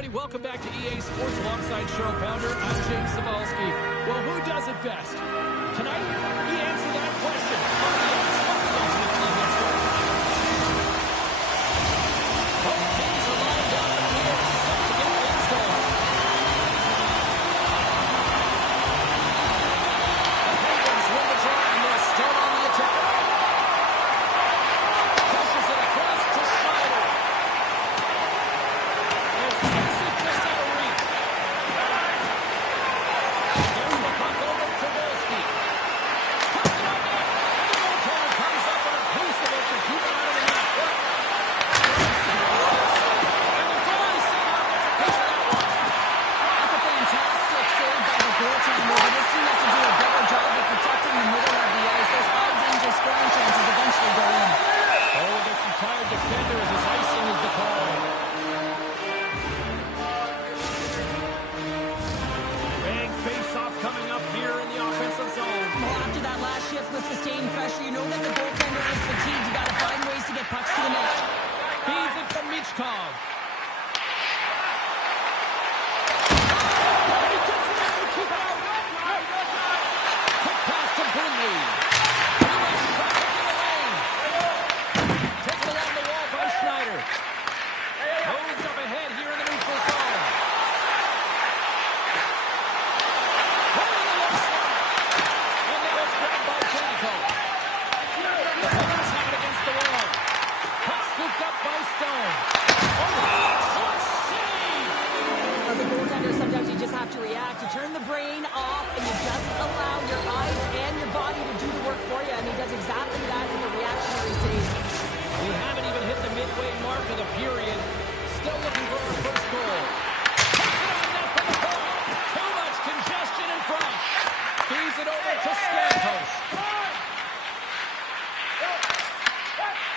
everybody. Welcome back to EA Sports alongside Cheryl Pounder. I'm James Cebulski. Well, who does it best? Tonight, we answer that question on the EA Sports Ultimate Team. Let's go. Both teams are lined up, and we are set to get things going. The Penguins win the draw, and they'll start on the attack. Pushes it across to Schneider.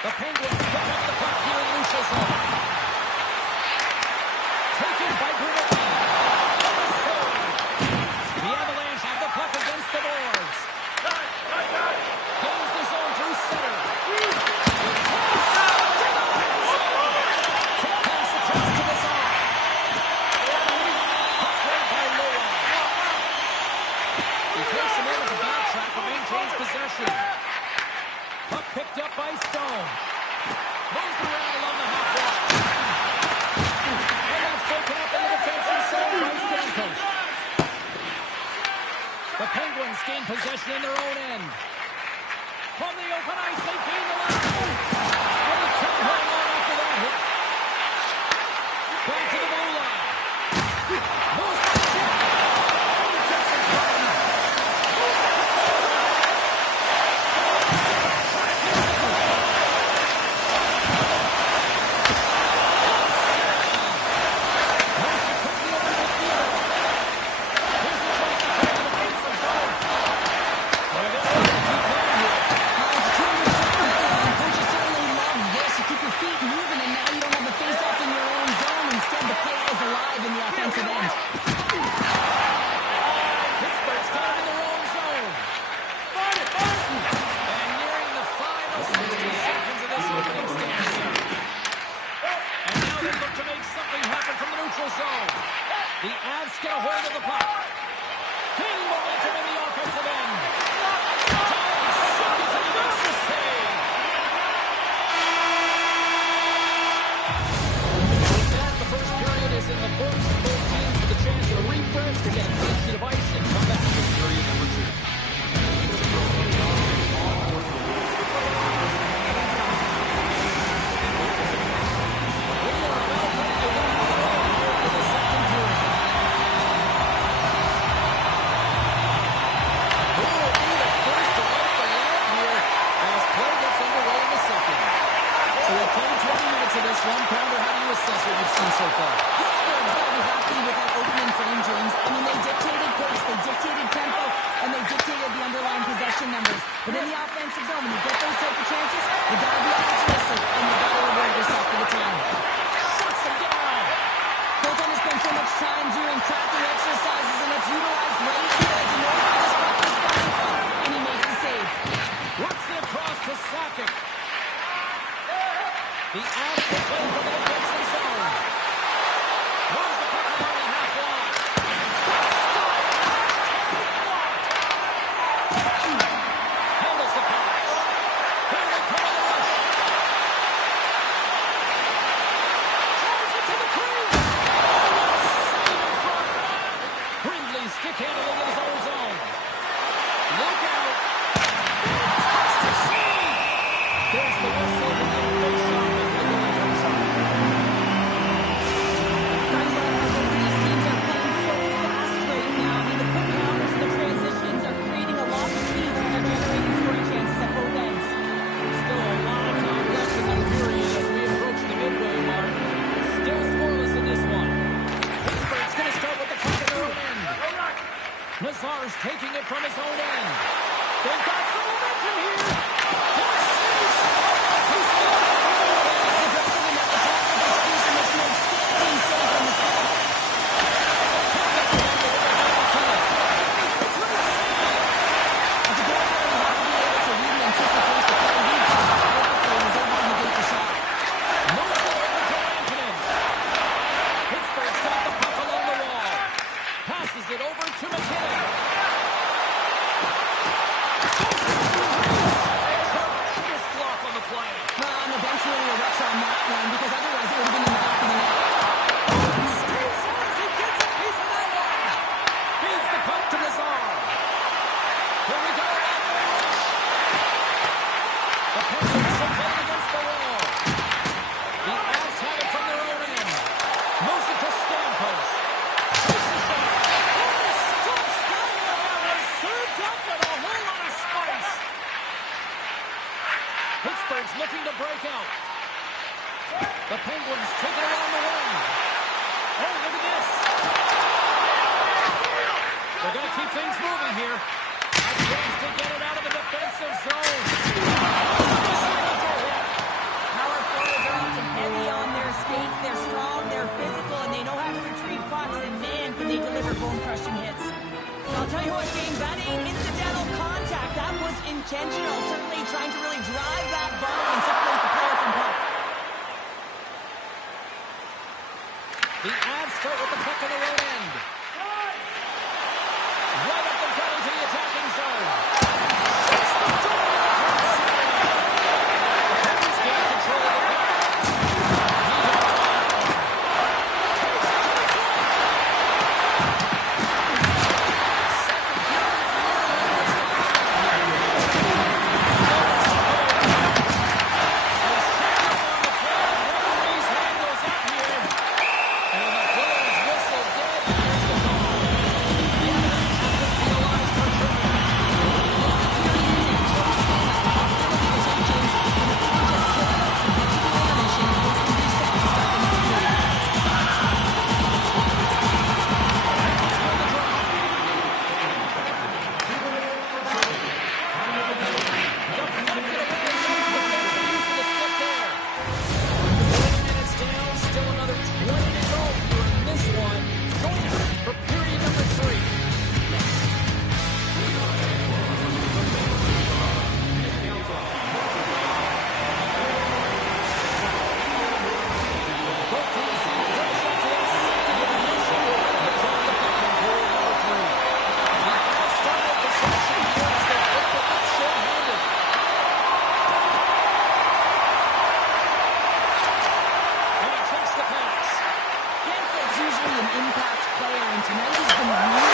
The Penguins pick up the puck here in neutral zone. Taken by Brunelli. The Avalanche have the puck against the boards. Gains the zone through center. Quick pass across to the side. Puck right by Loa. He takes a moment to backtrack but maintains possession. Puck picked up by Stone. Moves around along the half wall. And that's broken up in the defensive zone by Stamkos. The Penguins gain possession in their own end. From the open ice, they gain the line. And they can't hang on after that hit. Back to the blue line. Moves by Jack. And he gets it home. The Avs get a hold of the puck. King momentum in the offensive end. Giants shook it and he makes the save. With that, the first period is in the books. Both teams with a chance to refresh, to get a clean sheet of ice and come back for period number 2. This one, Pounder, how do you assess what you've seen so far? Pittsburgh's got to be happy with that opening frame, James. I mean, they dictated pace stick handling in his own zone. Look out. Fantastic save. There's the whistle. We're going to face off with the goals on side. These teams are playing so fast right now. I mean, the quick counters and the transitions are creating a lot of speed, and they're generating scoring chances at both ends. Still a lot of time left in the period as we approach the midway mark. Still scoreless in this one. Pittsburgh's going to start with the puck at their own end. Lazar's taking it from his own end. They've got some momentum here. He's still Aggressive enough to tackle this piece and makes an outstanding save on the stop. As a goaltender, you have to be able to really anticipate the play. He just perfectly was able to negate the shot. moves it over to Rantanen. Pittsburgh's got the puck along the wall. Passes it over to McKinnon. Tremendous block on the play. And eventually a rush on that one, because otherwise it would have been in the back of the net. Stays on as he gets a piece of that one. Feeds the puck to Lazar. Here we go. The Penguins are playing against the wall. The Avs have it from their own end. Moves it to Stamkos. Takes a shot. Oh, stops that one. That was served up with a whole lot of spice. Pittsburgh's looking to break out. The Penguins take it around the wing. Oh, look at this. They're going to keep things moving here. A chance to get it out of the defensive zone. Power forwards are often heavy on their skates. They're strong, they're physical, and they know how to retrieve pucks. And man, can they deliver bone-crushing hits. I'll tell you what, James, that ain't incidental contact. That was intentional. Certainly trying to really drive that ball and separate the player from puck. The Avs start with the puck in their own end. Right up and down to the attacking zone. Shuts the door. The Penguins gain control of the puck. Takes it to the slot. Second period. There's checking on the play. Referee's hand goes up here. And the player's whistle dead. Here's the call. The Avalanche have been penalized for tripping. Deflected away. Makes the use of the stick there. 4 minutes down. Still another 20 to go here in this one. Going for period number 3. Both teams seem pressure to accept the admission and the draw the puck in period number 3. The Avs started possession here as they opened up short-handed. And he takes the pass. Gensel's usually an impact player, and tonight he's been really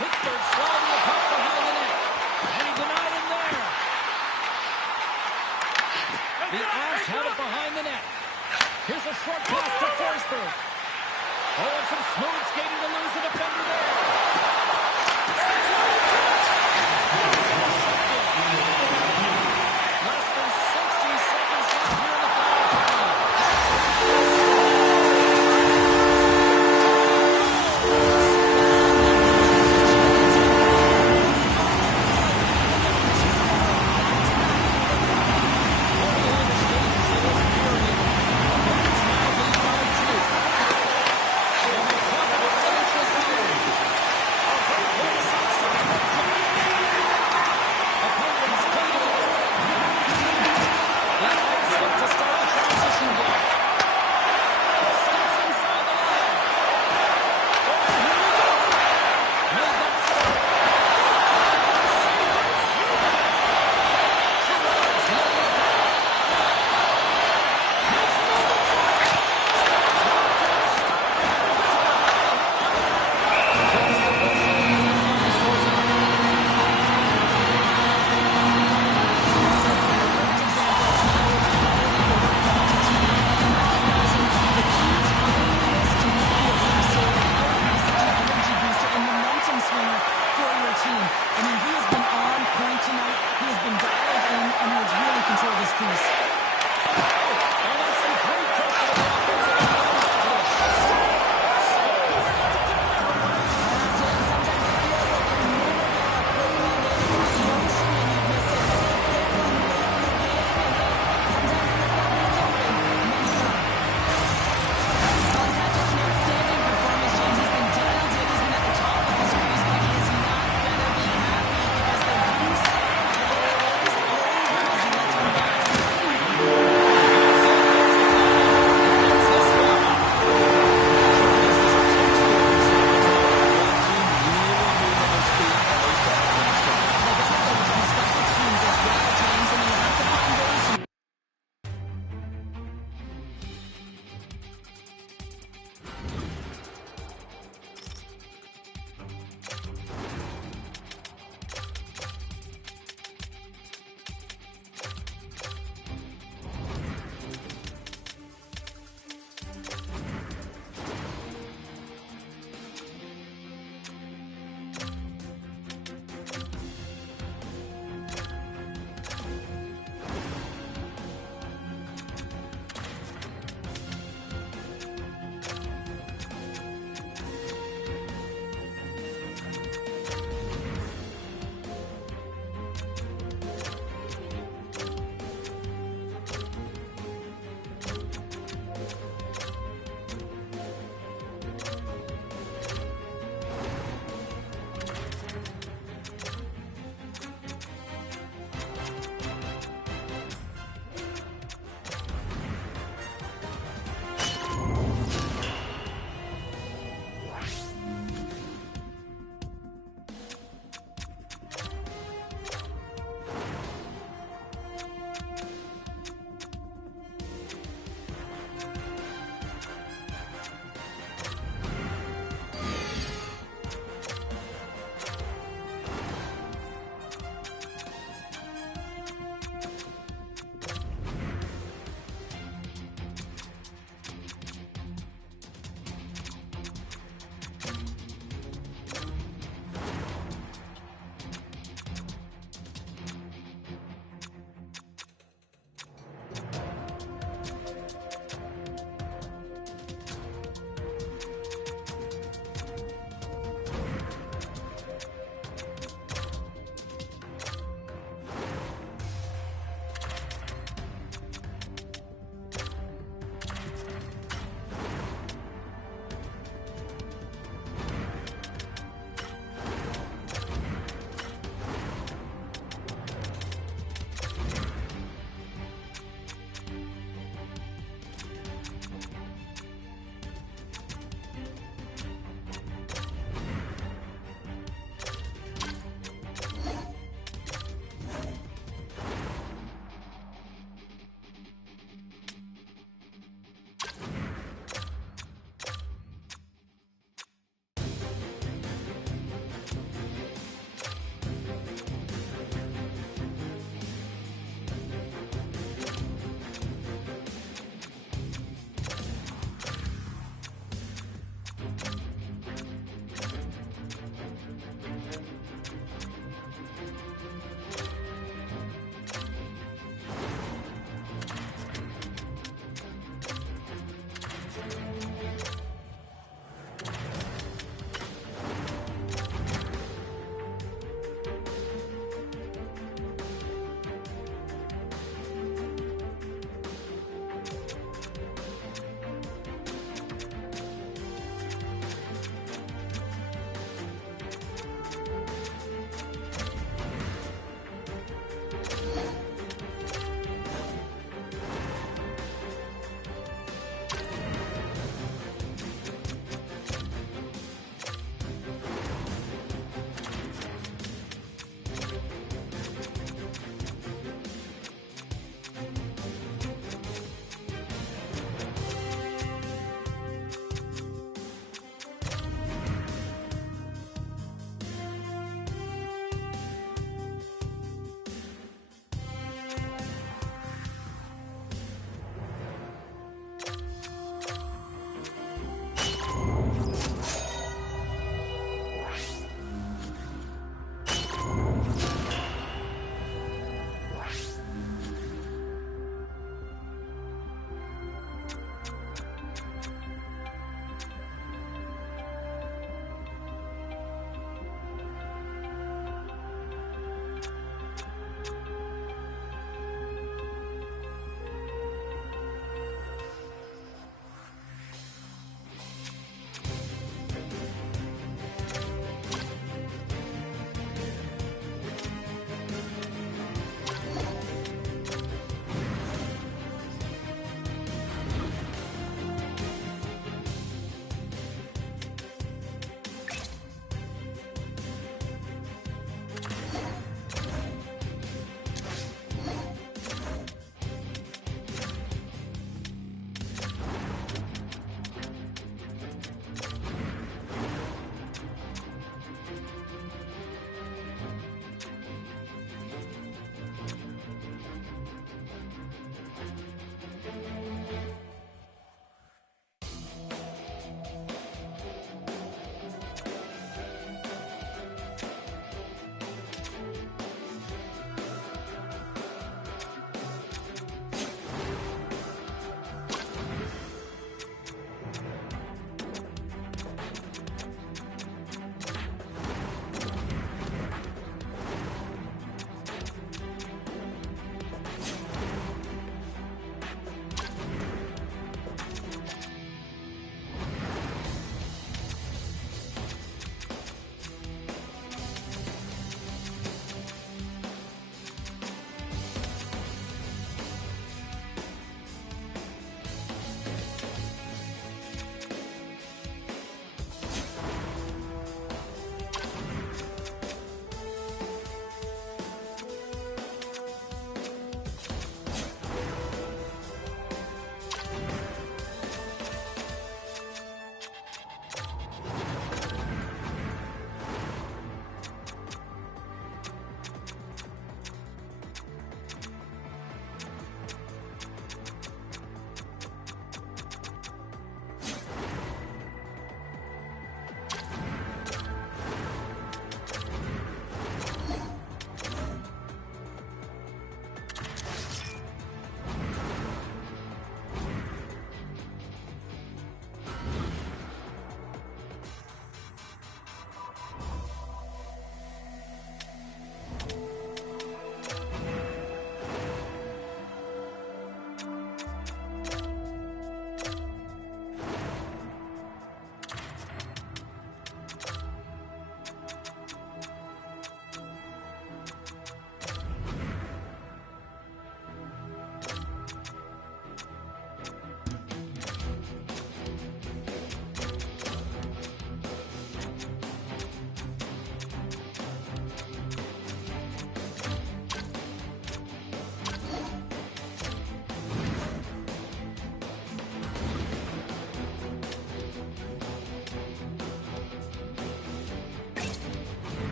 Pittsburgh sliding the puck behind the net. And he denied him there. The Avs have it behind the net. Here's a short pass to Forsberg. Oh, and some smooth skating to lose the defender there. Less than 60 seconds left here in the final frame.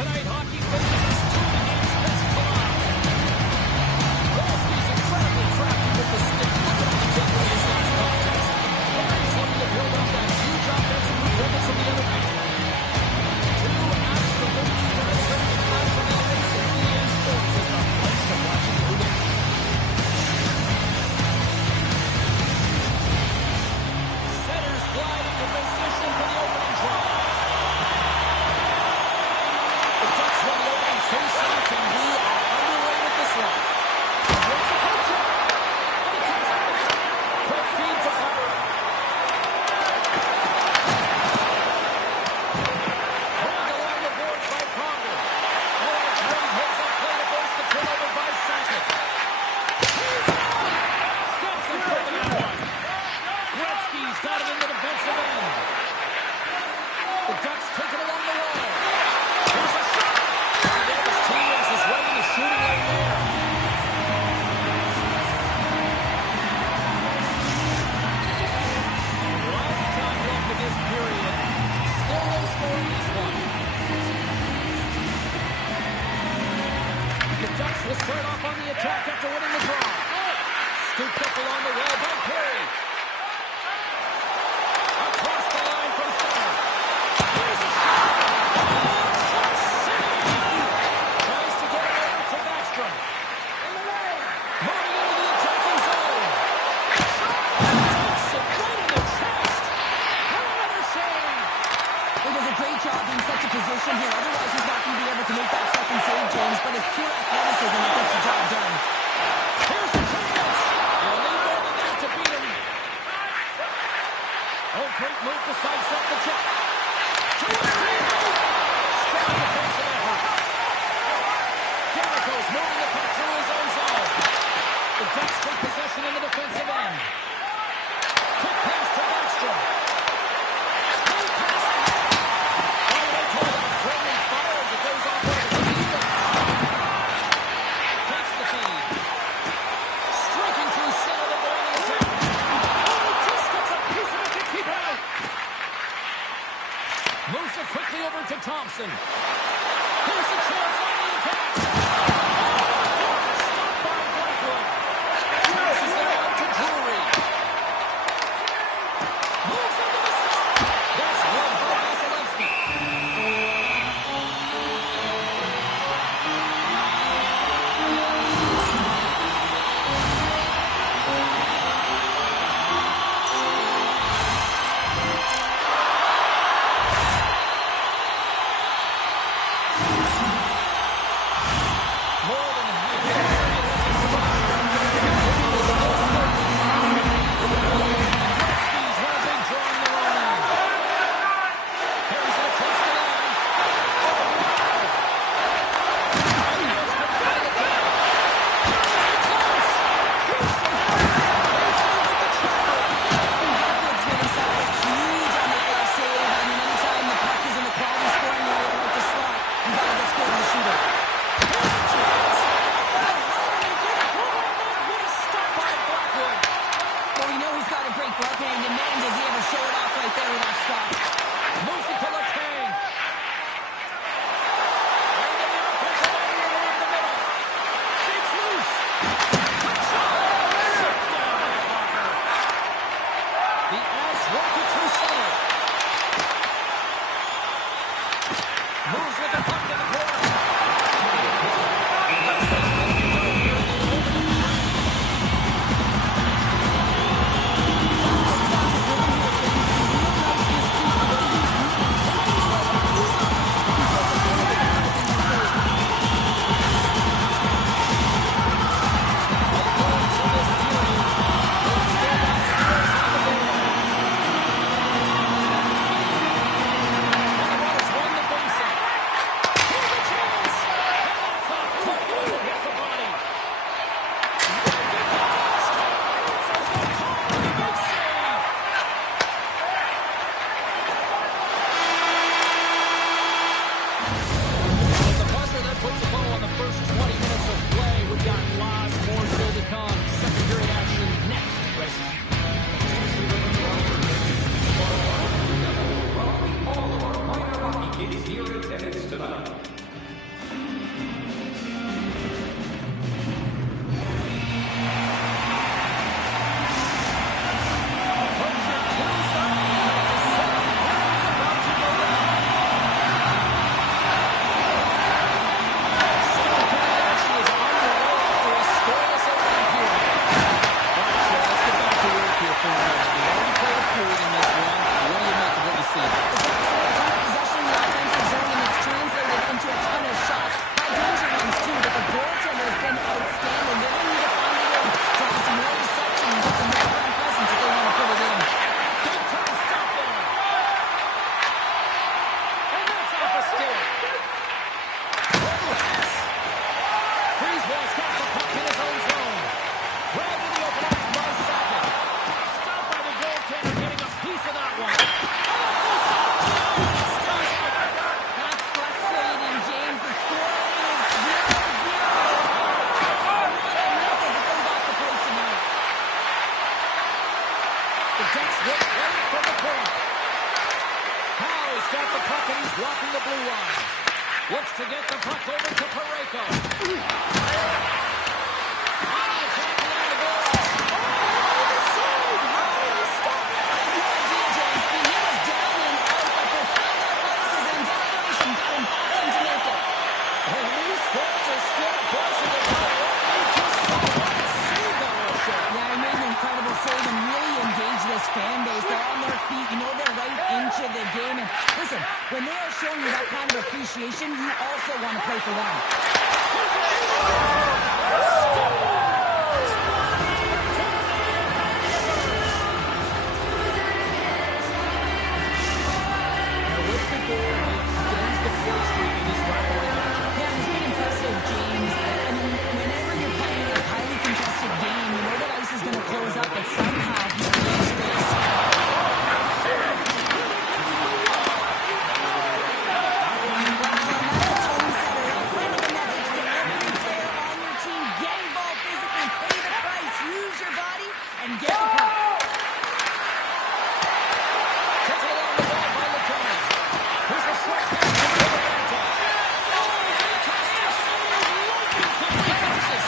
tonight, hockey faces his two games best collide. Golski's incredibly crafty with the stick. Look at him take away his last contest. Barry's looking to build up that huge offensive performance from the other end. Two absolute studs ready to flash on the ice, and EA Sports is the place to watch it through the centers glide into position for the opening draw. The Ducks win the opening face-off, and we are underway with this one. What's the coach? And he comes up with it. Quick feed to Hubbard. Pulled along the boards by Conger. Oh, great hits up play to force the turnover by Sakic. Steps in for the one. Gretzky's got him in the defensive end. The Ducks take it along the wall. Here's a shot. Davis' teammates is right in the shooting lane there. Lots of time left in this period. Still no score in this one. The Ducks will start off on the attack after winning the draw. Scooped up along the wall by Perry. Across the line from center. Here's a shot. Just save. Tries to get it over to Backstrom. Moving into the attacking zone. Takes it right in the chest. And another save. He does a great job in such a position here. Otherwise, he's not going to be able to make that second save, James. But his pure athleticism gets the job done. Here's the chance. They'll need more than that to beat him. Oh, great move to sidestep the check. To his teammate. Strong defensive effort. Jericho's moving the puck through his own zone. The Ducks take possession in the defensive end. Quick pass to Backstrom. Straight pass to him. Oh, they call it a friendly fire as it goes off over the defense. Takes the feed. Striking through center to go on the attack. Oh, he just gets a piece of it to keep out. Moves it quickly over to Thompson. Here's a chance on the attack. Stopped by Blackwood. Passes it on to Drury. Moves into the slot. That's one by Vasilevsky. More than half the period has expired. Gretzky's had a big draw in their own end. Carries it across the line. And now it's picked by the attack. Is it close? Keeps it out. He's with the trigger. Blackwood's made himself look huge on that last save. I mean, anytime the puck is in the quality scoring area like the slot, you got to get scared of the shooter. Here's a chance. And how do they get it? Good on that miss. Stopped by Blackwood. Well, we know he's got a great glove hand, and man, does he ever show it off right there with that stop. Moves it to Letang. Into the offensive area around the middle. Shakes loose. Quick shot. Shut down by Walker. The Avs work it through center. Moves with the puck to the corner. Here in attendance tonight Looks to get the puck over to Parayko. Fan base, they're on their feet, you know they're right into the game, and listen, when they are showing you that kind of appreciation, you also want to play for them. With the goal, he extends the point streak in this rivalry matchup. Yeah, it's been impressive, James. I mean, whenever you're playing a highly contested game, you know that ice is going to close up, but somehow he creates space. And get the puck. Takes it along the wall by Lieutenant. Here's a short pass to Parayko. Oh, fantastic save. Lightning quickly finishes.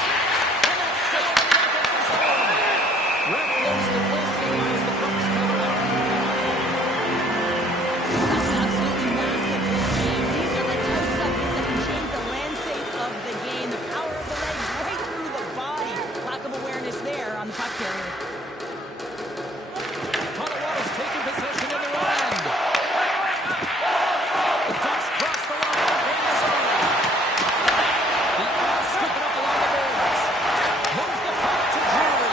And that's still in the offensive zone. Ref blows the whistle as the puck's covered up. That's absolutely massive for James. These are the types of hits that can change the landscape of the game. The power of the legs right through the body. Lack of awareness there on the puck carrier. Taking possession in their own end. The puck's crossed the line and the zone. The Avs scoop it up along the boards. Moves the puck to Drury.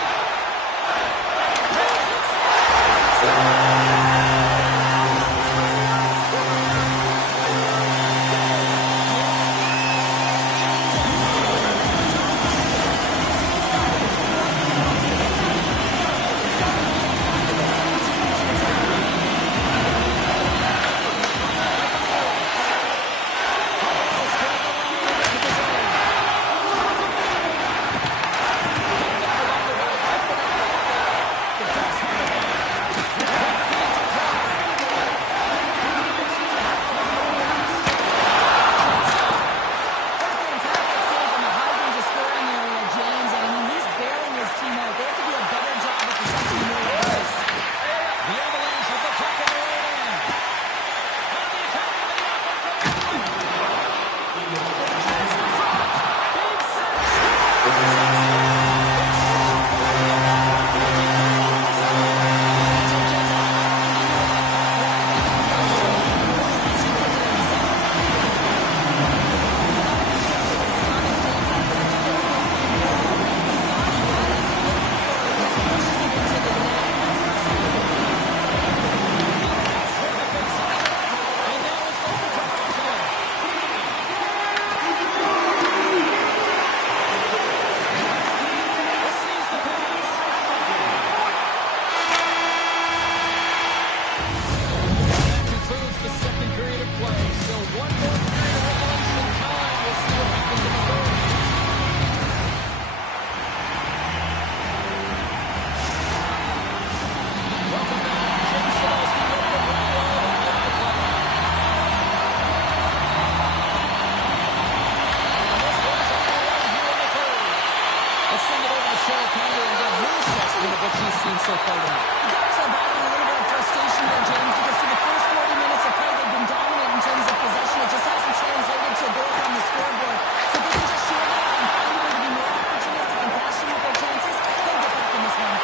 so far tonight. The Ducks are battling a little bit of frustration there, James, because for the first 40 minutes of play, they've been dominant in terms of possession. It just hasn't translated to goals on the scoreboard. So if they can just shore that up and find a way to be more opportunistic and passionate with their chances, they'll get back in this one.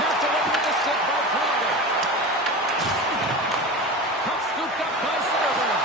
Not delivered with the stick by Crowder. Puck scooped up by Soderberg.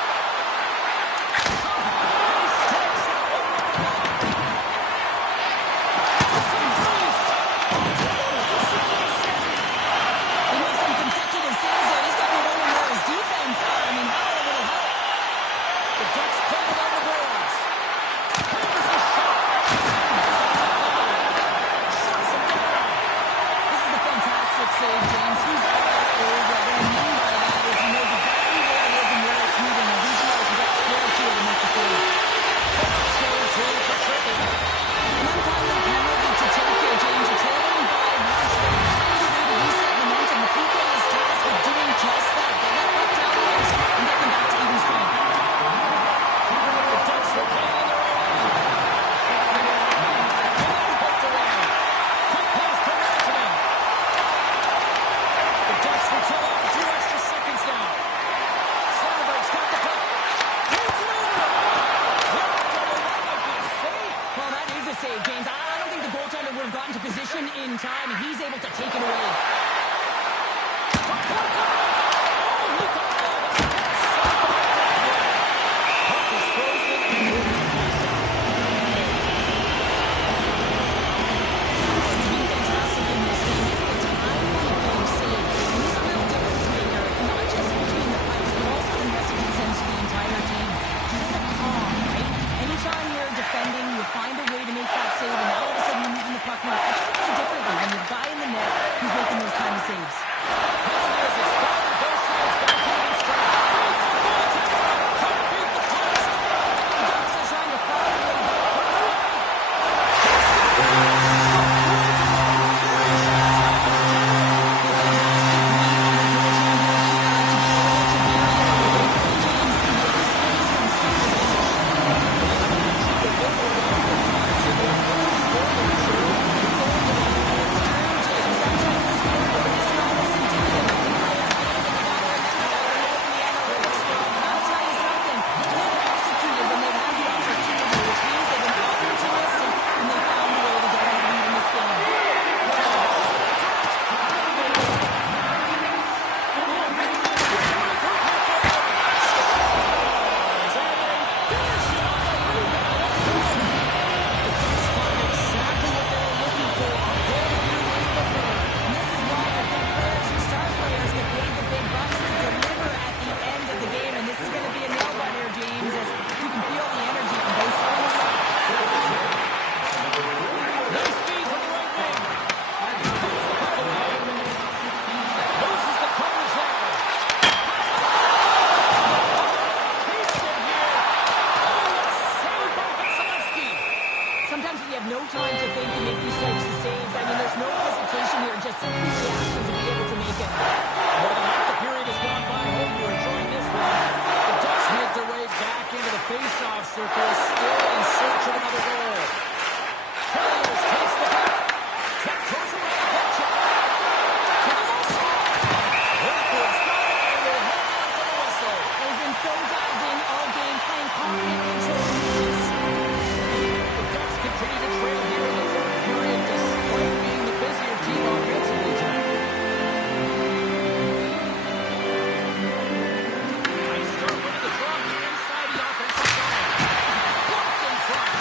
Toronto is still in search of another goal. Chelios takes the puck. Tech goes around the pitch. To the goal spot. Liverpool's got it, and will hold on for the whistle. They've been so dialed in all game, playing confident, controlled games. The Ducks continue to trail here in the third period, despite being the busier team offensively tonight. Nice start with the draw here inside the offensive zone. Blocked in front.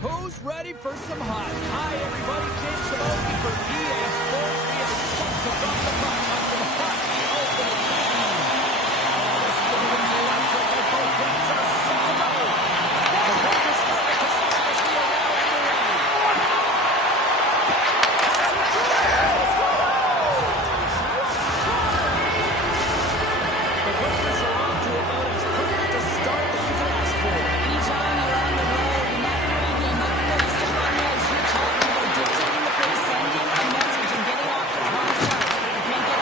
Who's ready for some hot? Hi, everybody. James Samoski for EA Sports. We are set to drop the puck on some hockey ultimate team. This one's electric as both teams are set to go. The Rangers start with Keselowski are now underway. The Rangers are off to about as perfect a start as you could ask for. Anytime you're on the road, no matter what game, even though you step on the ice, you're talking about dictating the pace, sending a message, and getting off the wrong start. You can't get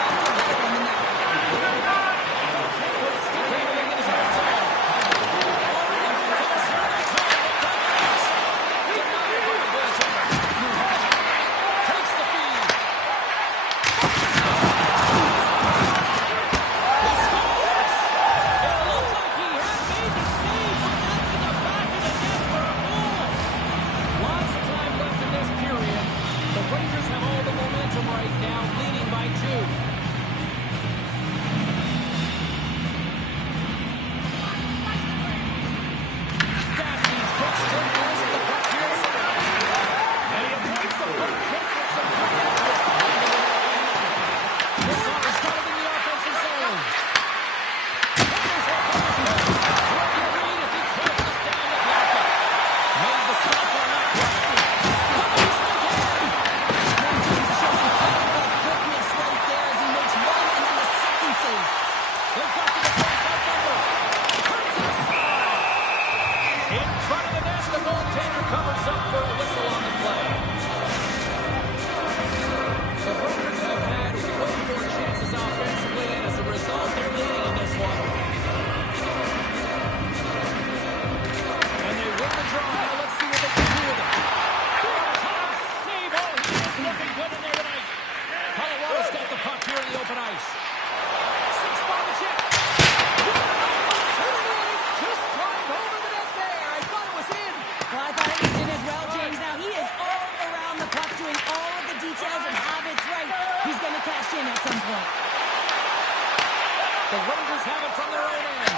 The Rangers have it from their own end.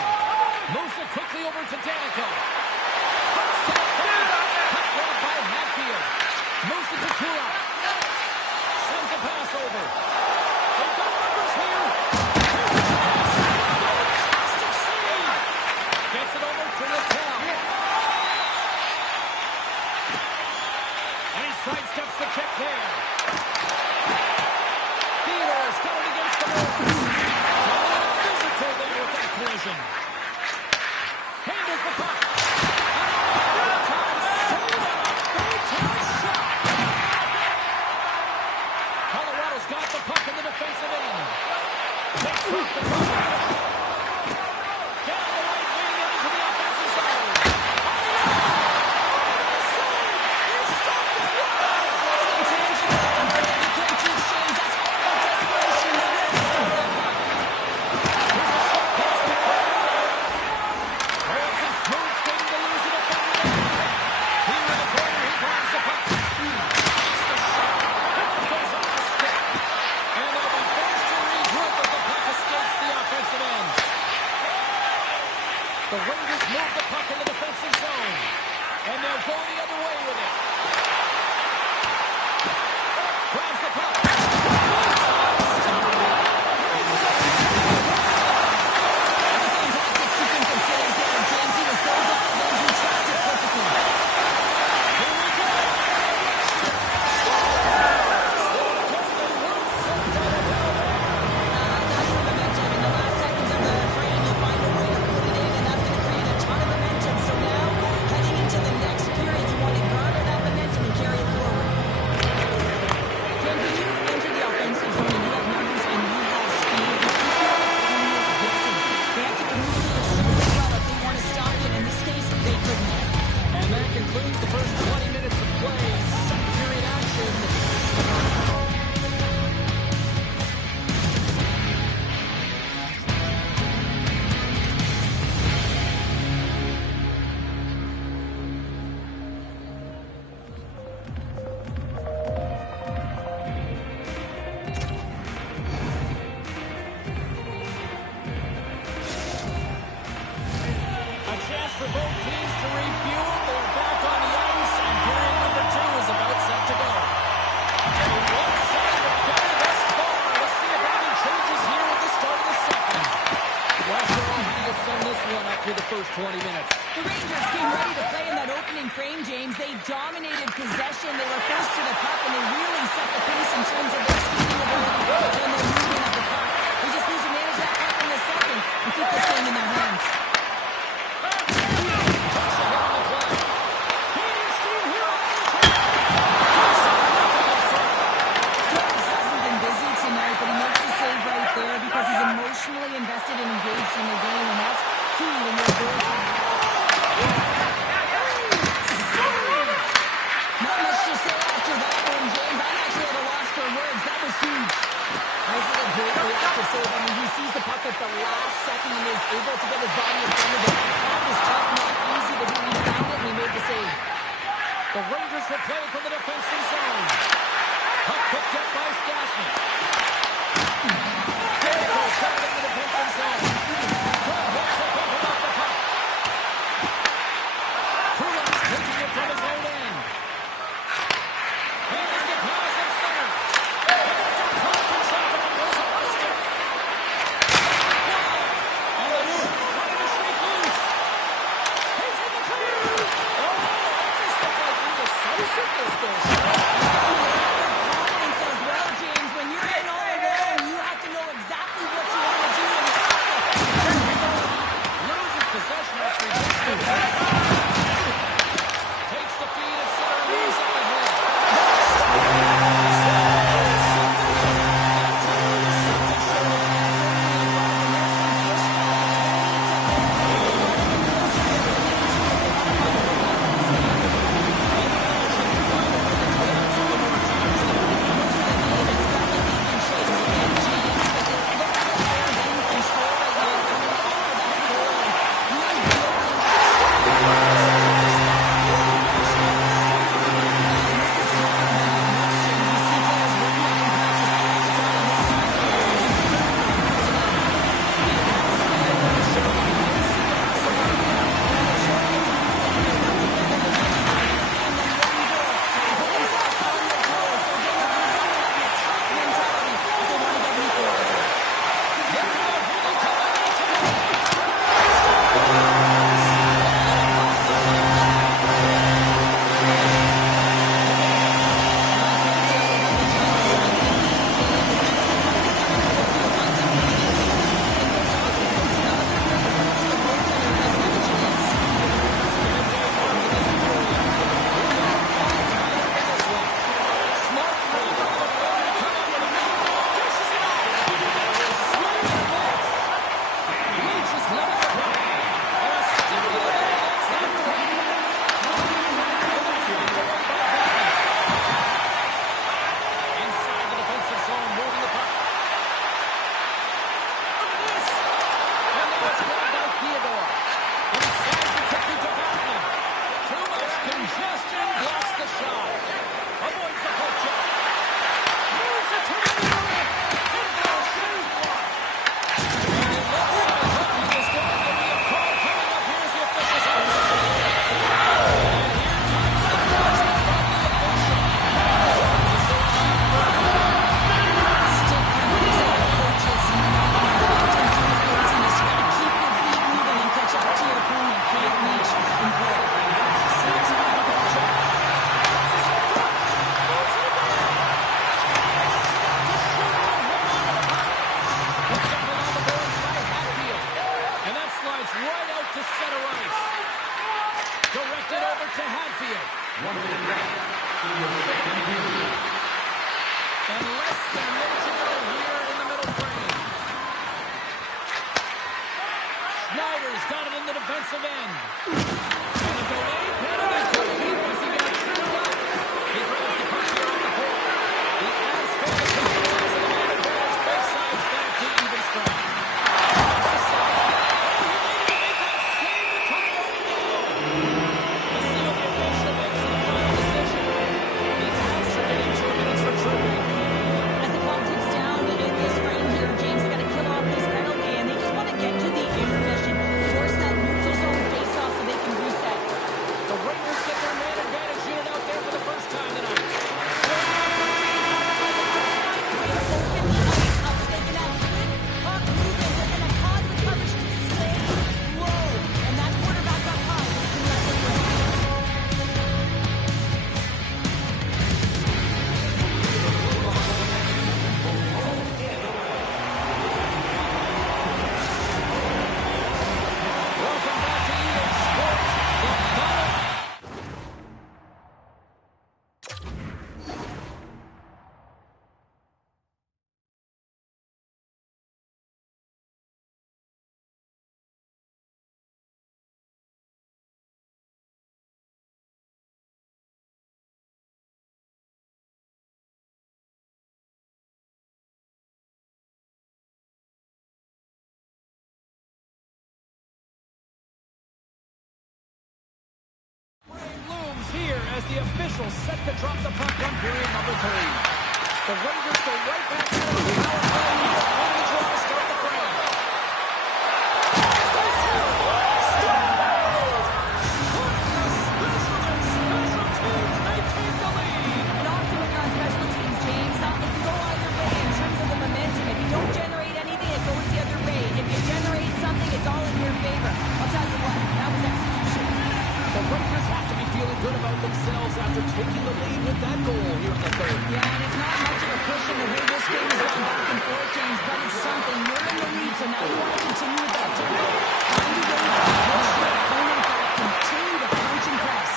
Moves it quickly over to Danica. Cuts to the point. Cut grab by Hatfield. Moves it to Kulak. Sends a pass over. They've got numbers here. Here's the pass. Fantastic save. Gets it over to Littell. And he sidesteps the check there. Theodore's got it against the boards. Physical there with that collision. Handles the puck. Colorado's got the puck in the defensive end. They drop the puck. Down the right wing and into the offensive zone. The Rangers move the puck in the defensive zone. And they'll go the other way with it. Grabs the puck. Fantastic sequence of saves there, James. He was so dialed in, he tracked it perfectly. Here we go. Because they weren't so far away. That's the momentum. In the last seconds of the frame, you find a way to put it in, and that's going to create a ton of momentum. So now, heading into the next period, you want to garner that momentum and carry it forward. James, when you enter the offensive zone and you have numbers and you have speed, you keep your opponent guessing. They have to communicate your show as well if they want to stop you. In this case, they couldn't. And that concludes the first 20 minutes of play. Second period action. A chance for both teams to refuel. They're back on the ice, and period number 2 is about set to go. A one-sided affair thus far. Let's see if anything changes here at the start of the second. Well, sure, I'll have to sum this one up through the first 20 minutes. The Rangers came ready to play in that opening frame, James. They dominated possession. They were first to the puck, and they really set the pace in terms of their skating ability and their movement of the puck. They just need to manage that puck in the second and keep this game in their hands. Because he's emotionally invested and engaged in the game, and that's key when you're goaltender. Not much to say after that one, James. I'm actually at a loss for words. That was huge. This is a great reactive save. I mean, he sees the puck at the last second and is able to get his body in front of it. That was tough, not easy to do. He found it, and he made the save. The Rangers will play from the defensive zone. Puck picked up by Stastny. Shot in the defensive zone. Hooks the puck off the puck. Kulak's taking it from his own end. And there's the pass at center. And that's a Compton shot that goes off the stick. And the move trying to shake loose. He's in the clear. Oh, that just looked like indecisiveness there. Confidence as well, James. When you're in all defensive end. And a delayed penalty coming in as he got tripped up. He grabs the puck here on the board. The Avs fail to capitalize on the man advantage. Both sides back to even strength. That's the save. Oh, he made that save to cut it over down. Let's see what the official makes of the final decision. The Avs are getting 2 minutes for tripping. As the clock ticks down in this frame here, James, they got to kill off this penalty, and they just want to get to the intermission, force that neutral zone face-off so they can reset. The Rangers get their man advantage unit out there for the first time tonight. Welcome back to EA Sports. The final. Frame looms here as the officials set to drop the puck on period number 3. The Rangers go right back at it on the power play here on the draw to start the frame. Special teams, they take the lead. And often when you're on special teams, James, it can go either way in terms of the momentum. If you don't generate anything, it goes the other way. If you generate something, it's all in your favor. I'll tell you what, that was execution. The Rangers have to be feeling good about themselves after taking the lead with that goal here in the third. Yeah, and it's not much of a push in the way this game has gone back and forth, James, but it's something. You're in the lead, so now you want to continue with that tempo. Find a way to push your opponent back. Continue to punch and press.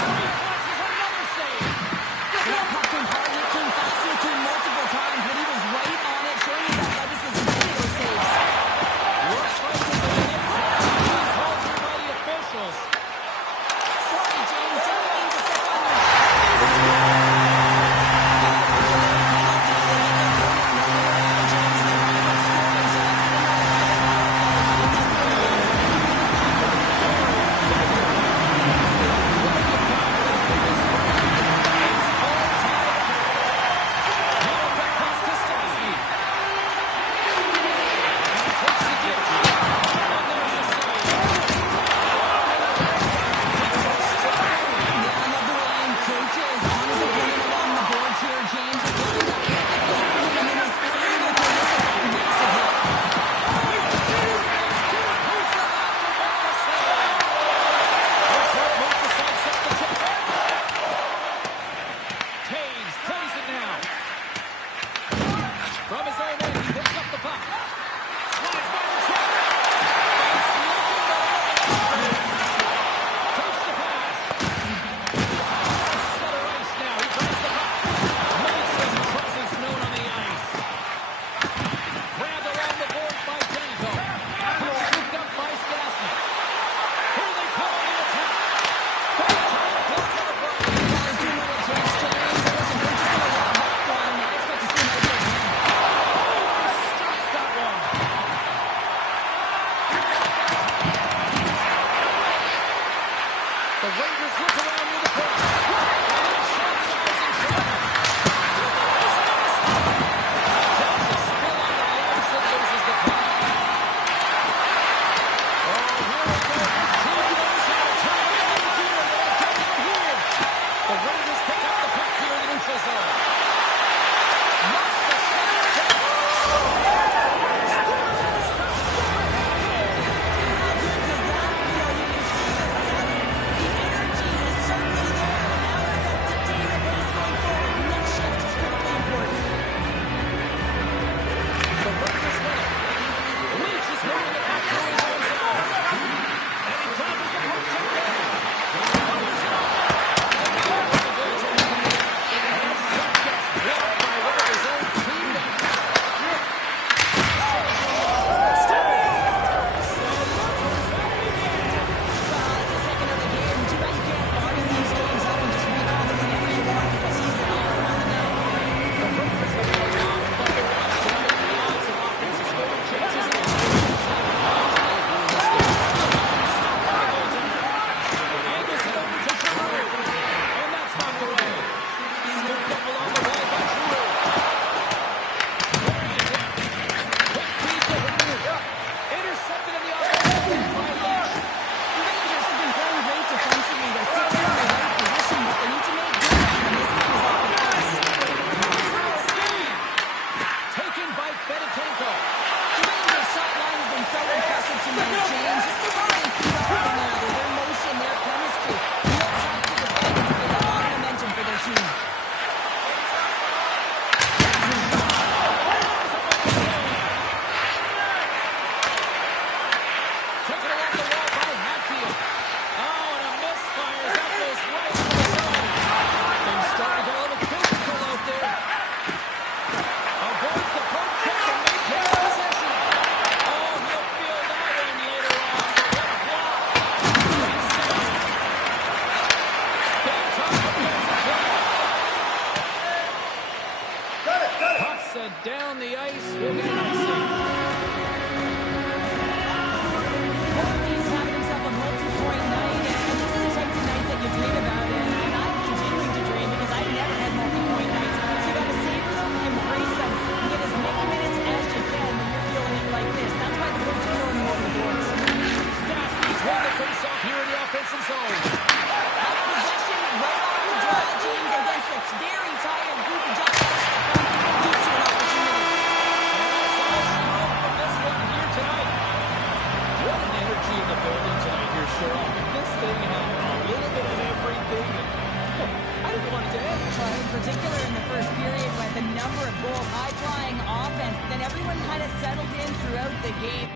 Reflexes another save. That puck came hard, it came fast, it came multiple times, but he was right on it, showing his athleticism to make those saves. Looks like this is an impact being called here by the officials. Sorry, James, didn't mean to step on your Fedotenko. Their shot line has been so impressive tonight, James. Just the way they feed off one another, their motion, their chemistry. Real tough to defend and create a lot of momentum for their team. Taken along the wall by Hatfield. Oh, and a misfire. That goes right into the zone. Things starting to get a little physical out there. Avoids the poke check and maintains possession. Oh, he'll feel that one later on. What a block. Big time defensive play. Puck set down the ice. We'll get an icing. He's having himself a multi-point night, and these are the types of nights that you dream about, and I'm continuing to dream because I've never had multi-point nights. So you got to savor them, embrace them, and get as many minutes as you can when you're feeling it like this. That's why the coach is throwing them over the boards. Stasny's won the face-off here in the offensive zone. Out of possession, right off the draw, James, against a very tired group of just gives you an opportunity. And that's all she wrote from this one here tonight. What an energy in the building tonight here, Cheryl. This thing had a little bit of everything. I didn't want it to end. In particular in the first period with a number of goals, high-flying offense, then everyone kind of settled in throughout the game.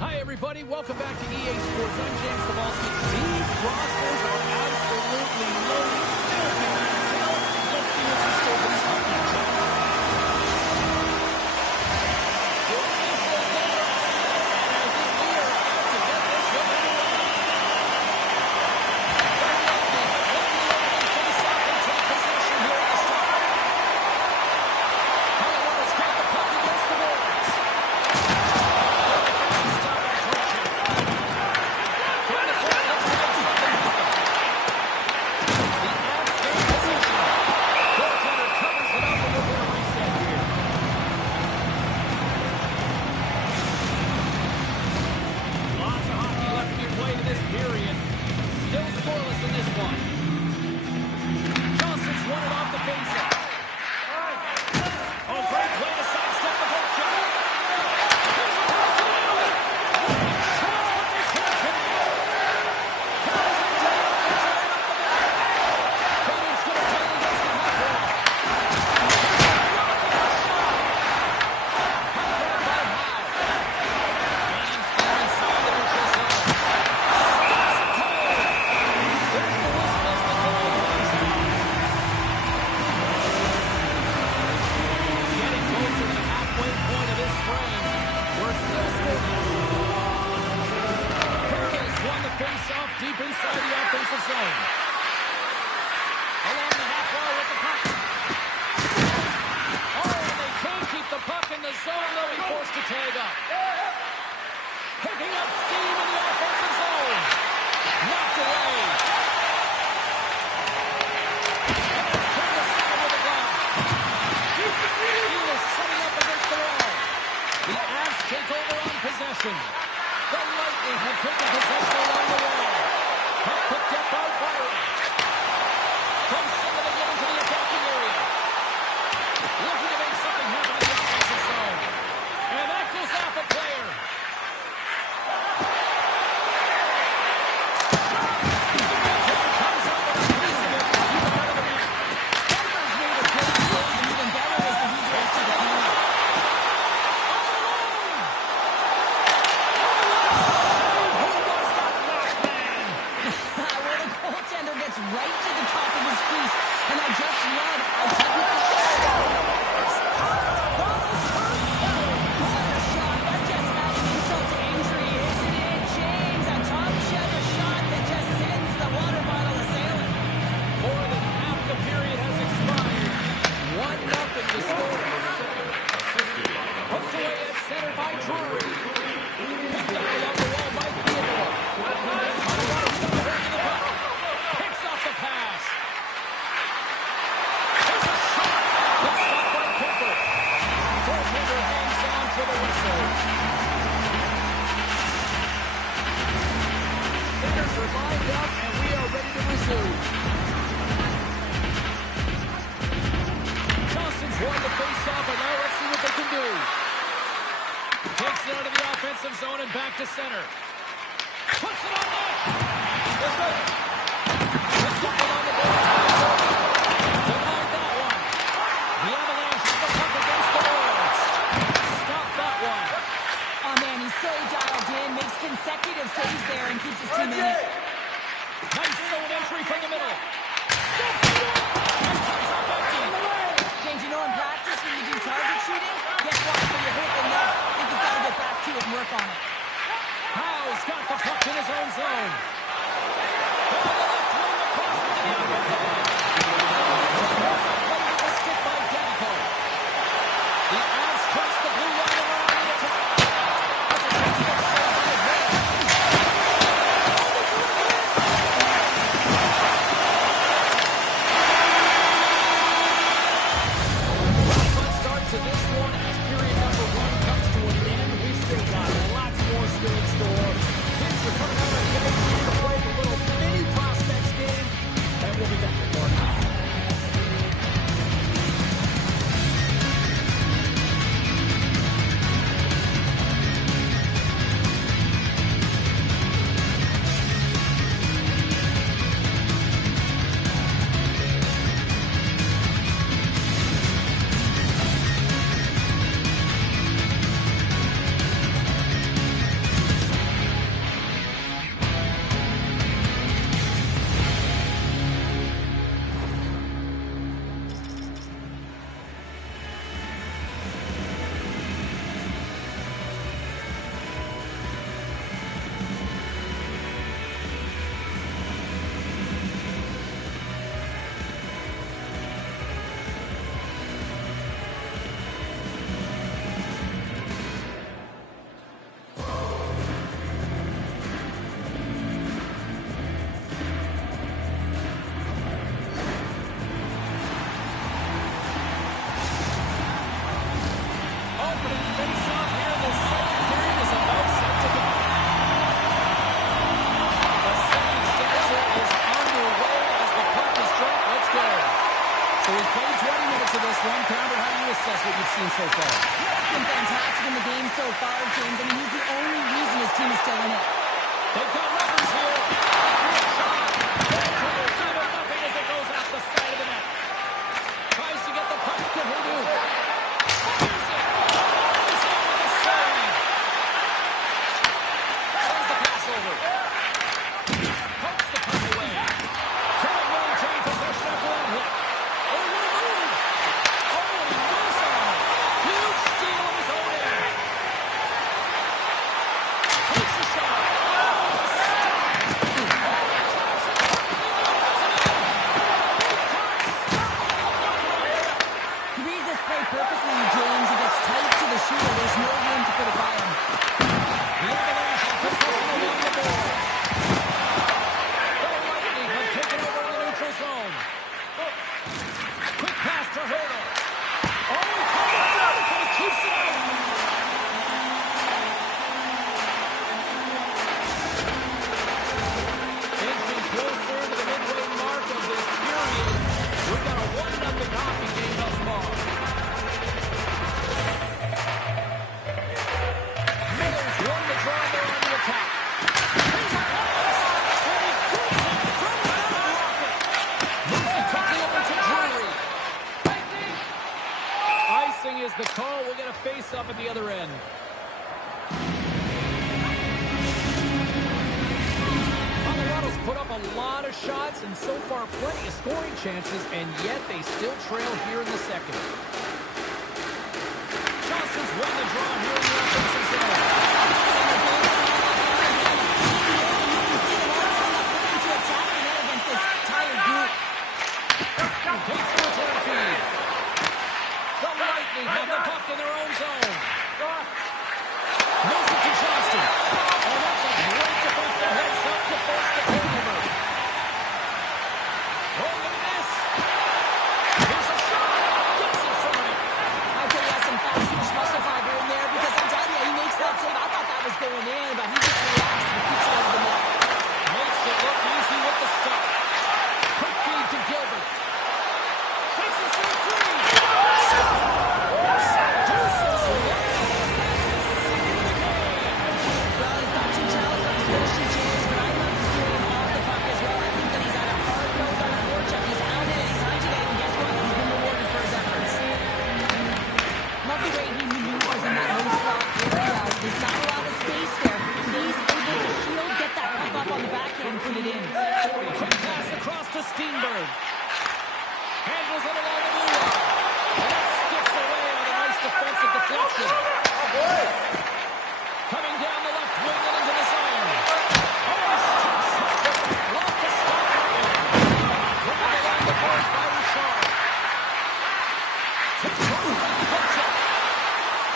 Hi, everybody. Welcome back to EA Sports. I'm James Kowalski. These rosters are absolutely loaded. Let's see what's in store for this hockey match. The officials there are set, and I think we are about to get this one underway. Let the opening face-off and take possession here at the start. Colorado's got the puck against the boards. The tag up. Picking up steam in the offensive zone. Knocked away. And that's turned aside with a glove. He is setting up against the wall. The Avs take over on possession. The Lightning have taken possession along the wall. Puck picked up by Byron. From center they get into the attacking area. Looking to make something happen in the offensive zone. And that goes off a player. Comes up with a piece of it. Keep it out of the net. Denver's made a great save, and even better is that he's raised to the net. Well, the goaltender gets right to the top of his crease, and I just love how technical what a shot. That's just adding insult to injury, isn't it, James? A top shelter shot that just sends the water bottle a-sailing. More than half the period has expired. 1-0 to score. Hooked away at center by Drury. Picked up along the wall by Theodore. Colorado's got a hold of the puck. Picks off the pass. There's a shot. It's stopped by Kemper. Goaltender hangs on for the whistle. Centers are lined up, and we are ready to resume. Johnson's won the face-off, and now let's see what they can do. Takes it out of the offensive zone and back to center. Puts it on net. They're good. Picked up along the boards by Jordan. Denied that one. The Avalanche have the puck against the boards. Stop that one. Oh, man, he's so dialed in, makes consecutive saves there, and keeps his team in it. Nice zone entry from the middle. Steps it up. And comes up empty. James, you know in practice when you do target shooting, guess what? So you hit the net. I think he's got to get back to it and work on it. Howe's got the puck in his own zone. Down the left wing across into the offensive end. There's a play with the stick by Danico. The Avs cross the blue line and are on the attack. That's a textbook save by Ray. Fun start to this one as period number 1 comes to an end. We've still got lots more still in store. Kids are coming out of the gate here to play a little mini prospects game, and we'll be back with more. so far. He's been fantastic in the game so far, James. I mean, he's the only reason his team is still in it. They've got runners here. Shot. Kind of nothing as it goes off the side of the net. Tries to get the puck to Hoodoo. Fires it. Fires it with a save. Sends the pass over. Pokes the puck away. Can it maintain possession after that hit? Oh, what a move. Oh, and he moves on it. Huge steal of his own end. Takes a shot. He reads this play perfectly, James. He gets tight to the shooter. There's no room to put it by him. The Avalanche have possession along the boards. The Lightning have taken over in the neutral zone. Quick pass to Hurdle. Oh, he keeps it out. Inching closer to the midway mark of this period. We've got a 1-0 hockey game thus far. Miller's won the draw there on the attack. He's a pass, and he keeps it from the rocket. Moves it quickly over to Drury. Icing is the call. We'll get a face-up at the other end. Colorado's put up a lot of shots and so far plenty of scoring chances, and yet they still trail here in the second. Johnston's won the draw here in the offensive zone. Takes the return feed. The Lightning have the puck in their own zone. Moves it to Johnston. Oh, that's a great defensive heads-up to force the turnover. Oh, look at this. Here's a shot. Gets it from him. I think he has some fast switch muscle fiber in there because I'm telling you, he makes that save. I thought that was going in, but he just relaxed and keeps it out of the net. Makes it look easy with the stop. Quick feed to Gilbert. Takes it for three. Deuces one. Well, he's got two talent for his finishing chance, but I love his game off the puck as well. I think that he's had a hard nose on the forecheck. He's hounded it, he's hunting it, and guess what? He's been rewarded for his efforts. Love the way he maneuvers in that low slot area. There's not a lot of space there. He's able to shield, get that puck up on the backhand, put it in. Quick pass across to Steenberg. Handles it along the blue line. And it skips away on a nice defensive deflection. Coming down the left wing and into the zone. Oh, block to stop it. Looking along the boards by Richard. Takes one. Hook check.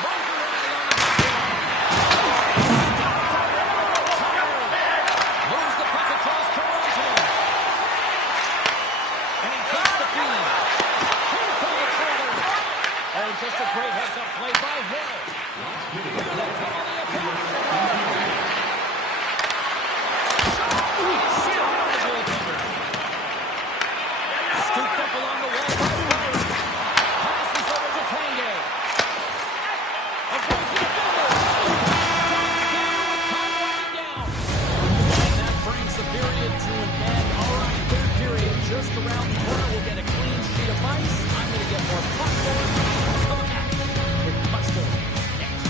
Moves around along the back line. Moves the puck across Toronto. And he takes the feed. Keith on the corner. Oh, just a great heads-up play by Hill. Here they come on the attack. Still on the goaltender. Scooped up along the wall by Murray. Passes over to Tanguay. Avoids the defender. Time winding down. And that brings the period to an end. All right, third period just around the corner. We'll get a clean sheet of ice. I'm going to get more popcorn. Coming back with much more next.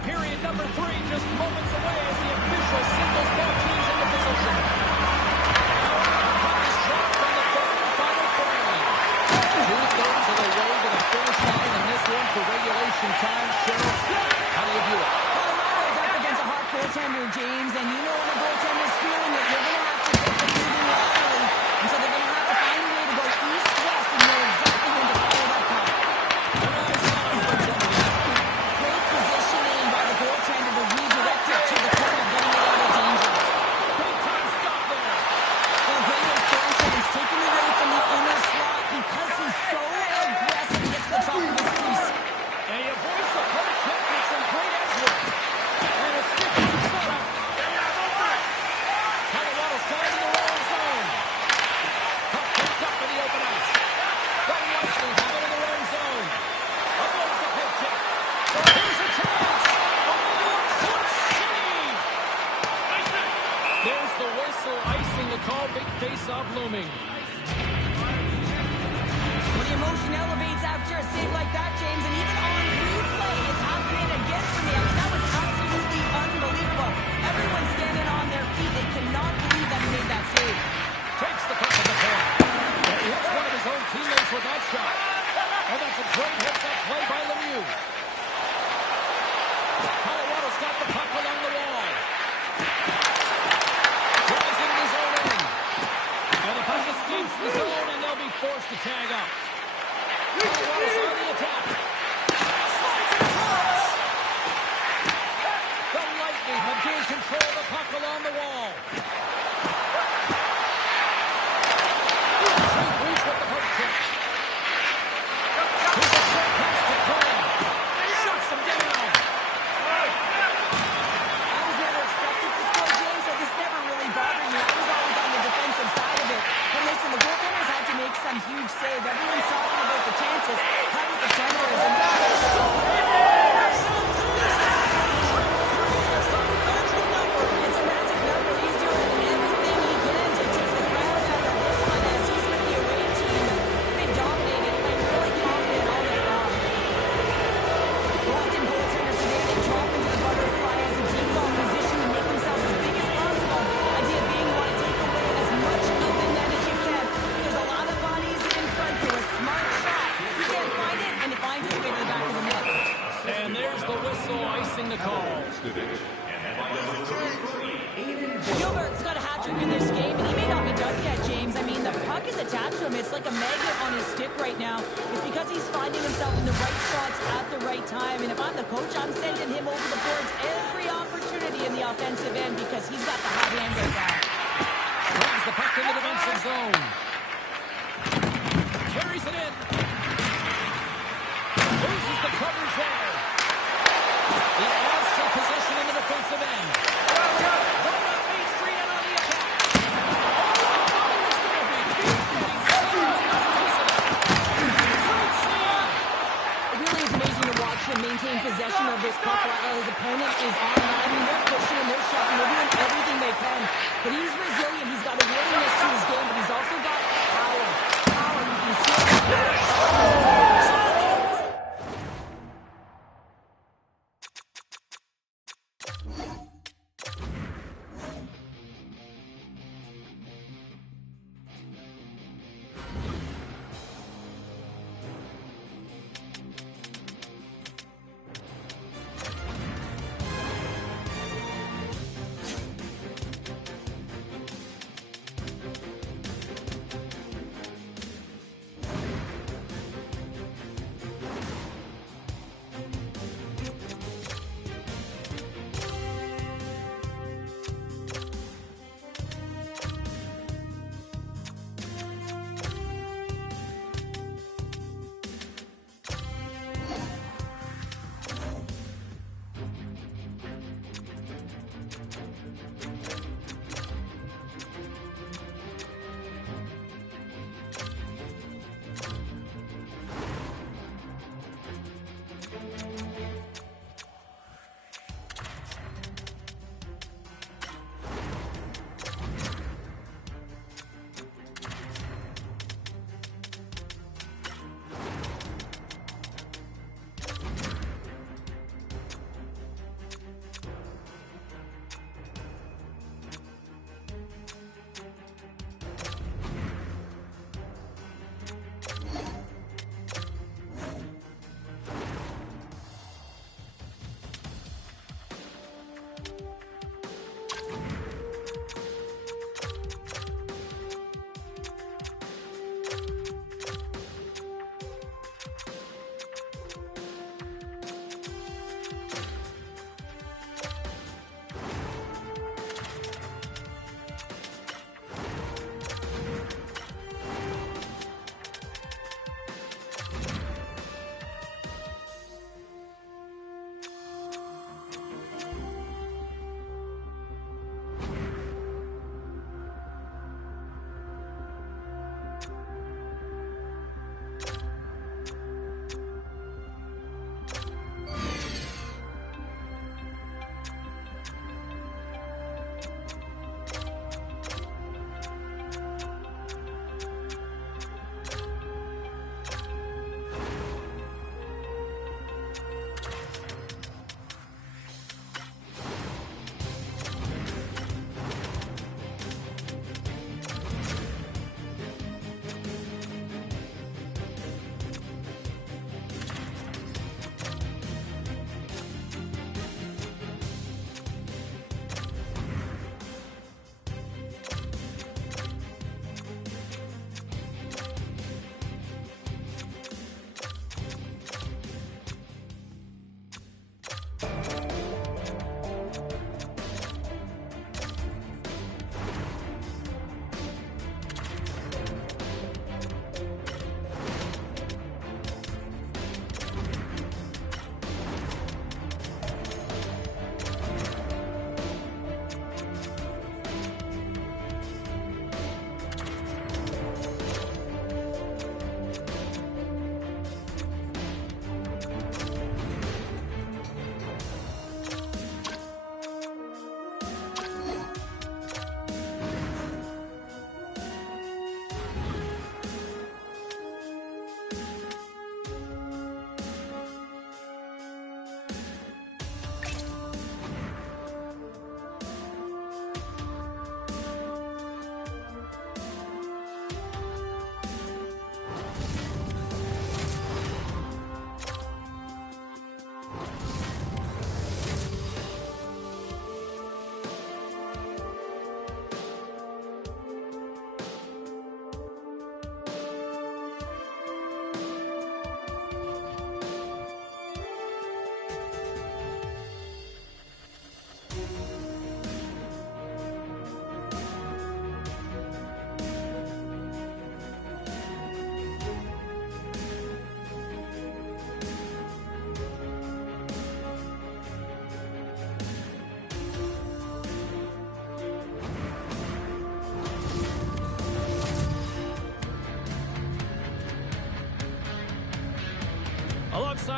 Period number 3 just moments away as the official signals both teams into position. Puck is dropped on the third and final frame. 2/3 of the way to the finish line in this one for regulation time. Cheryl, how do you view it? Colorado's up against a hot goaltender, James, and you know when a goaltender's feeling it, you're going to have to get them moving laterally. And so they're going to have to find a way to go east-west and know exactly when to fire that puck. Great positioning by the goaltender to redirect it to the corner, getting it out of danger. Big time stop there. Well, great enforcement. He's taken away from the inner slot because he's so aggressive against the top of his crease. And he avoids the poke hit with some great edge work. And a stick on the setup. face-off looming. When the emotion elevates after a save like that, James, and even on replay, it's happening again for me. I mean, that was absolutely unbelievable. Everyone's standing on their feet. They cannot believe that he made that save. Takes the puck at the point. And he hits one of his own teammates with that shot. And that's a great hits-up play by Lemieux. Colorado's got the puck along the wall. Drives it in his own end. And the puck escapes the zone, and they'll be forced to tag up. Colorado's on the attack. The Lightning have gained control of the puck along the wall. Great reach with the poke check. Here's a short pass to Crane. Shuts him down. I was never expected to score, James, so this never really bothered me. I was always on the defensive side of it. But listen, the goaltenders had to make some huge save. Everyone's talking about the chances. How about the centers? And it's a magic number. He's doing everything he can to take the crowd out of this one as he's with the away team. Been dominated, playing really confident all day long. Often goaltenders today, they drop into the butterfly as a team on position to make themselves as big as possible. Idea being you want to take away as much of the net as you can. There's a lot of bodies in front to a smart shot. You can't find it, and it finds its way to the back of the net. And there's the whistle icing the call. Gilbert's got a hat-trick in this game, and he may not be done yet, James. I mean, the puck is attached to him. It's like a magnet on his stick right now. It's because he's finding himself in the right spots at the right time. And if I'm the coach, I'm sending him over the boards every opportunity in the offensive end because he's got the hot hand right now. Drives the puck in the defensive zone. Carries it in. Loses the coverage there. The Avs take possession in the defensive end. Going up Main Street and on the attack. Oh, I thought he was going to be beat. He's got a piece of it. Great save. It really is amazing to watch him maintain possession of this puck while his opponent is on. I mean, they're pushing him, they're shoving, they're doing everything they can. But he's resilient. He's got a willingness to his game, but he's also got power. Power. You can see it.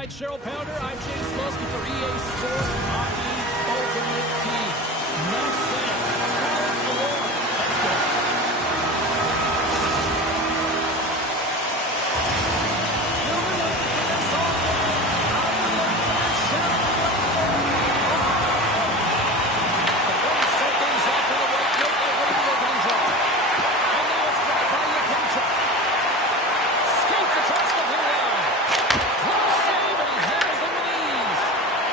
side, Cheryl Pounder. I'm James Losky for EA Sports Hockey Ultimate Team. Enough said. Talent galore. Let's go. You'll be waiting for this all day. I'll be waiting for this show. The Flames start things off with a right field by winning the opening draw. And now it's grabbed by Yakinchuk. Skates across the blue line. Close save, and he has him with ease.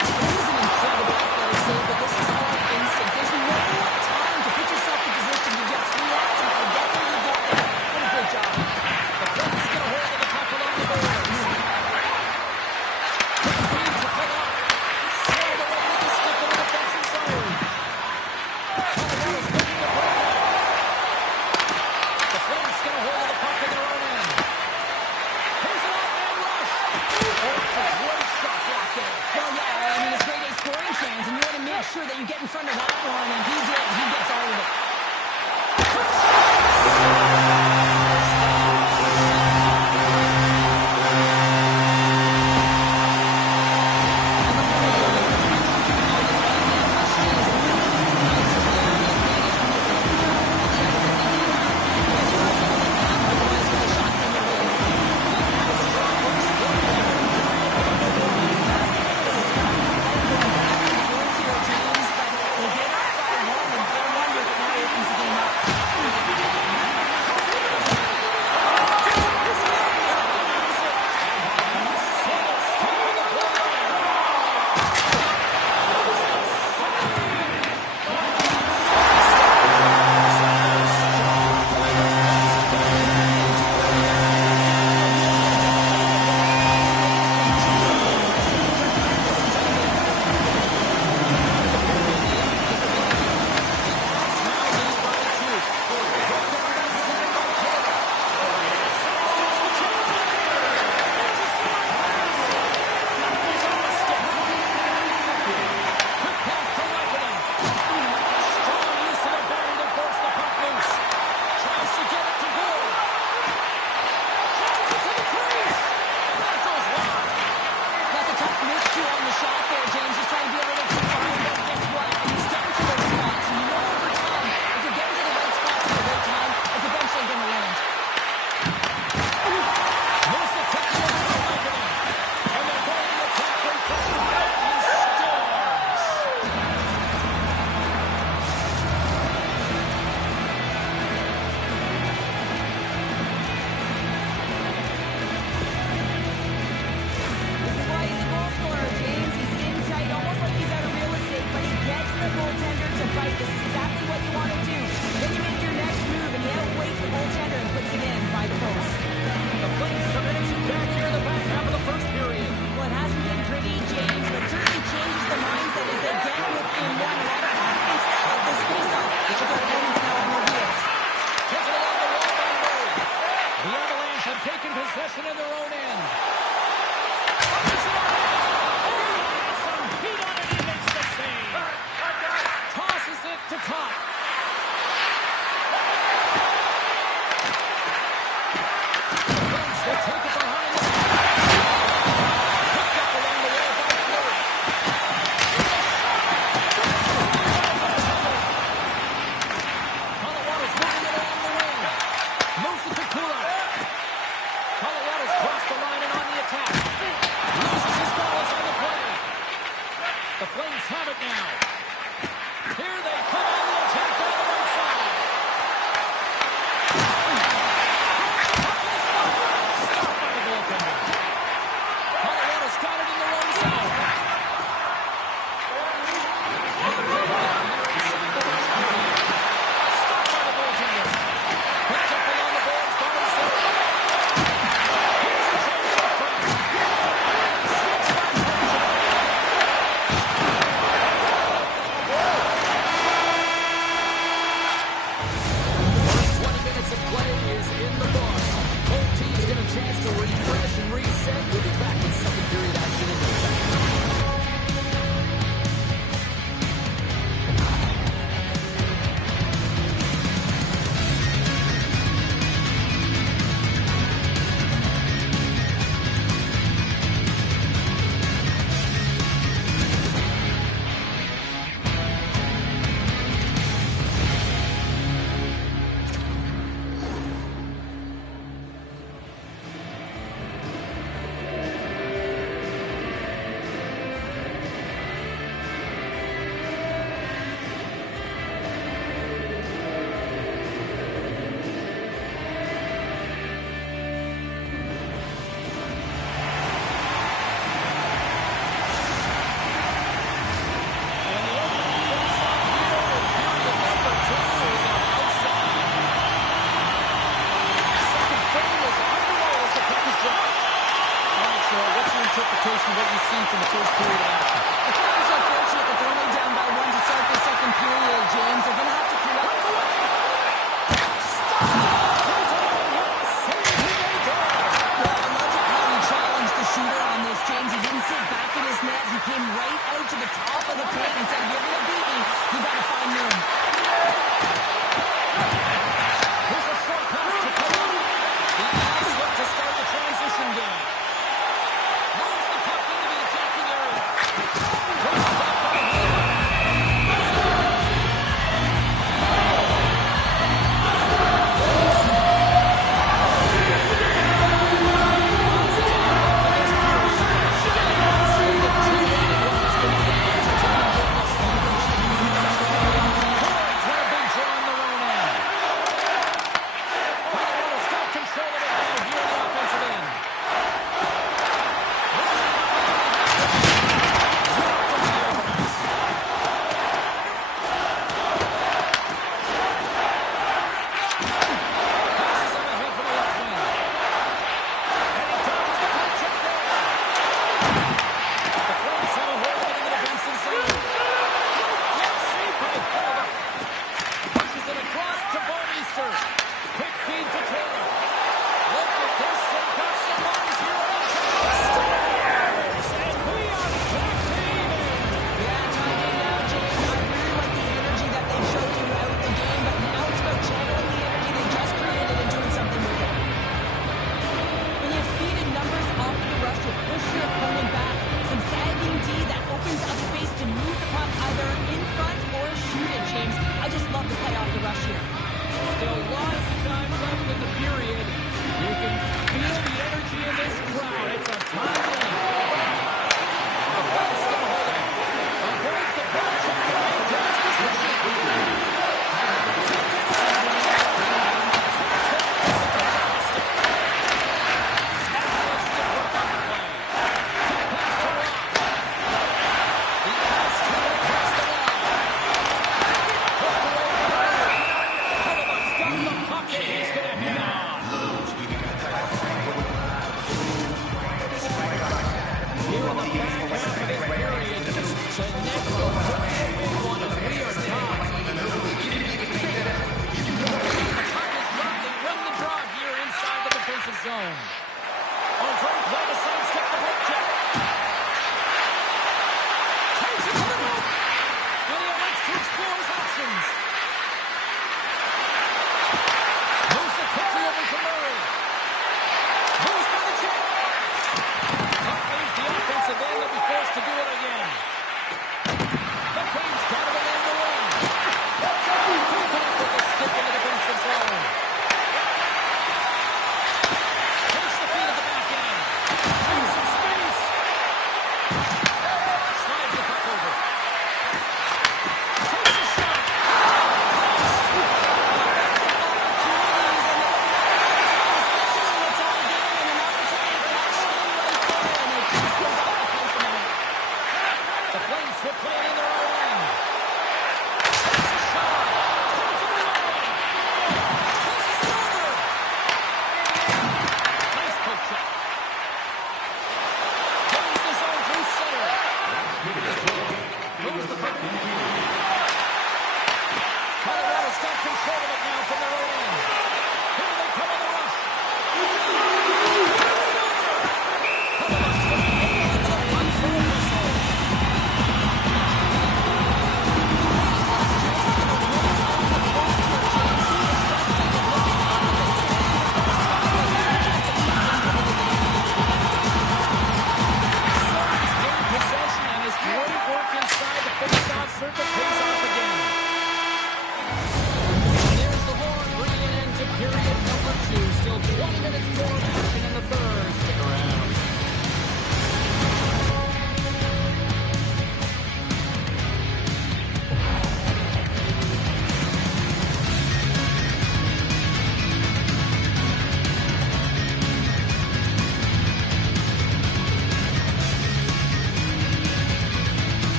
It is an incredible athletic save, but this is all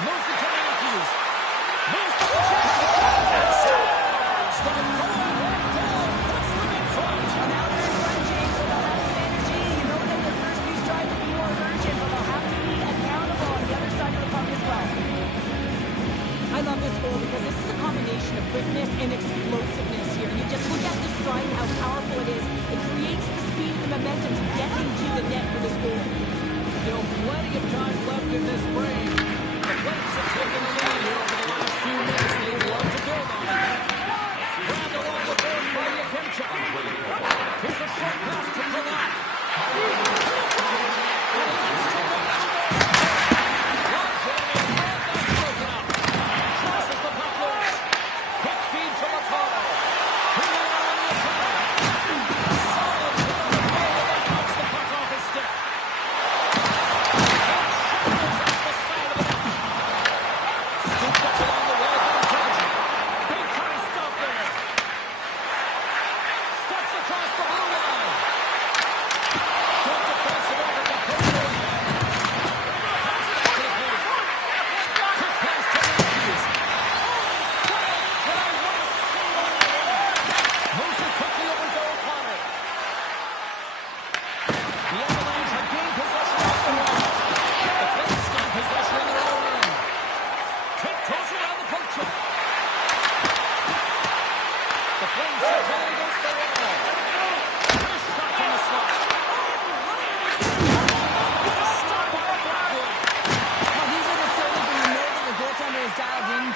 Moves it to Matthews. Moves the chance. Stop going. Goal. Puts them in front. Well, now they're in front, James, so they'll have some energy. You know that their first few strides will be more urgent, but they'll have to be accountable on the other side of the puck as well. I love this goal because this is a combination of quickness and explosiveness here. You just look at the stride and how powerful it is. It creates the speed and the momentum to get into the net for this goal. Still plenty of time left in this break. The Flames have taken the lead here over the last few minutes. They'd love to build on it. Grabbed along the board by Yakemchuk. Here's a short pass to Palat.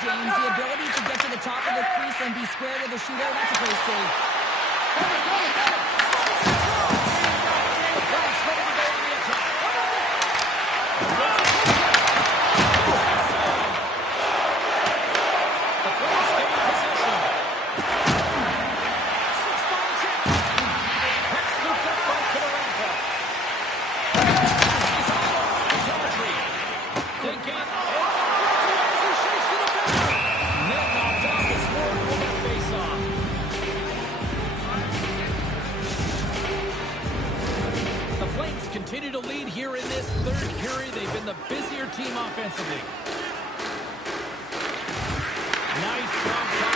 James, the ability to get to the top of the crease and be square to the shooter, that's a great save. Continue to lead here in this third period. They've been the busier team offensively. Nice jump shot.